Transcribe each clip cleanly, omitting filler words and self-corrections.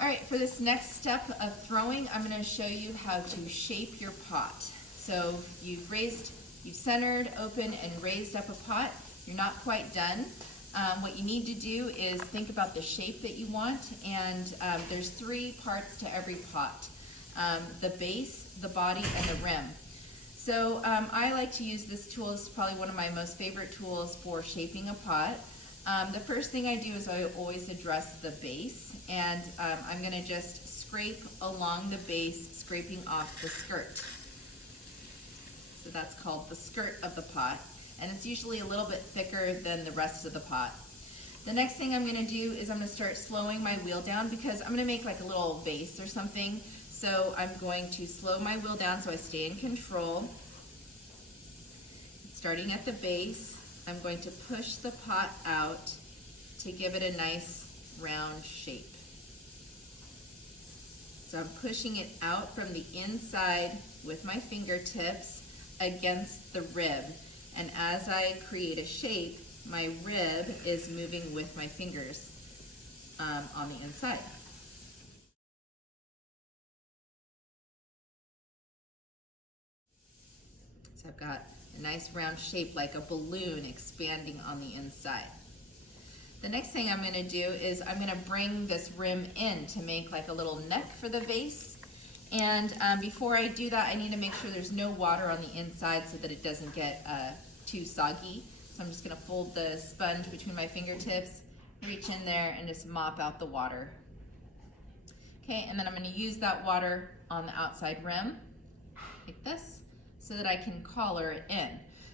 All right, for this next step of throwing, I'm going to show you how to shape your pot. So you've centered, opened, and raised up a pot. You're not quite done. What you need to do is think about the shape that you want, and there's 3 parts to every pot. The base, the body, and the rim. So I like to use this tool. It's probably one of my most favorite tools for shaping a pot. The first thing I do is I always address the base, and I'm going to just scrape along the base, scraping off the skirt. So that's called the skirt of the pot, and it's usually a little bit thicker than the rest of the pot. The next thing I'm going to do is I'm going to start slowing my wheel down, because I'm going to make like a little vase or something. So I'm going to slow my wheel down so I stay in control. Starting at the base, I'm going to push the pot out to give it a nice round shape. So I'm pushing it out from the inside with my fingertips against the rib. And as I create a shape, my rib is moving with my fingers on the inside. So I've got a nice round shape like a balloon expanding on the inside. The next thing I'm going to do is I'm going to bring this rim in to make like a little neck for the vase. And before I do that, I need to make sure there's no water on the inside so that it doesn't get too soggy. So I'm just going to fold the sponge between my fingertips, reach in there, and just mop out the water. Okay, and then I'm going to use that water on the outside rim, like this, so that I can collar it in.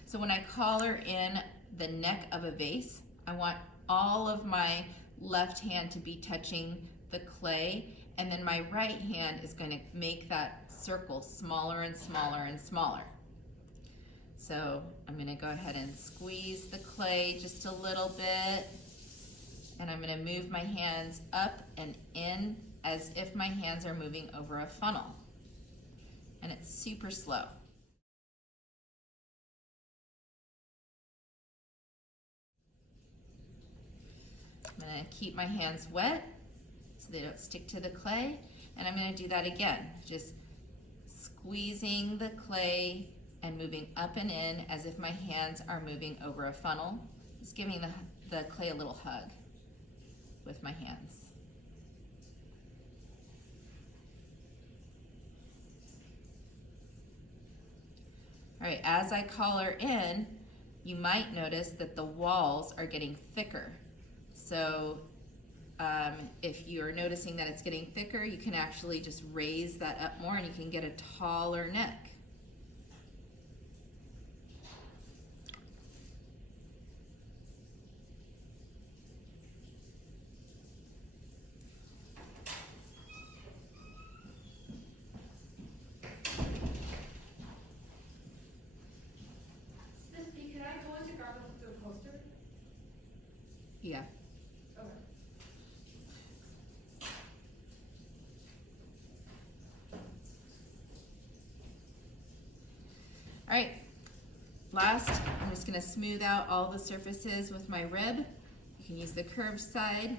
So when I collar in the neck of a vase, I want all of my left hand to be touching the clay, and then my right hand is going to make that circle smaller and smaller and smaller. So I'm going to go ahead and squeeze the clay just a little bit, and I'm going to move my hands up and in as if my hands are moving over a funnel. And it's super slow. I'm going to keep my hands wet so they don't stick to the clay, and I'm going to do that again, just squeezing the clay and moving up and in as if my hands are moving over a funnel, just giving the clay a little hug with my hands. All right, as I collar in, you might notice that the walls are getting thicker. So if you're noticing that it's getting thicker, you can actually just raise that up more and you can get a taller neck. Can I go in to grab the coaster? Yeah. Okay. All right, last, I'm just gonna smooth out all the surfaces with my rib. You can use the curved side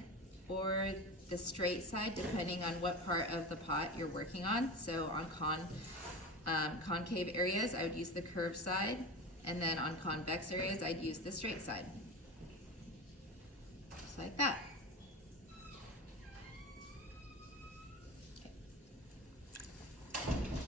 or the straight side, depending on what part of the pot you're working on. So on concave areas, I would use the curved side, and then on convex areas, I'd use the straight side. Just like that.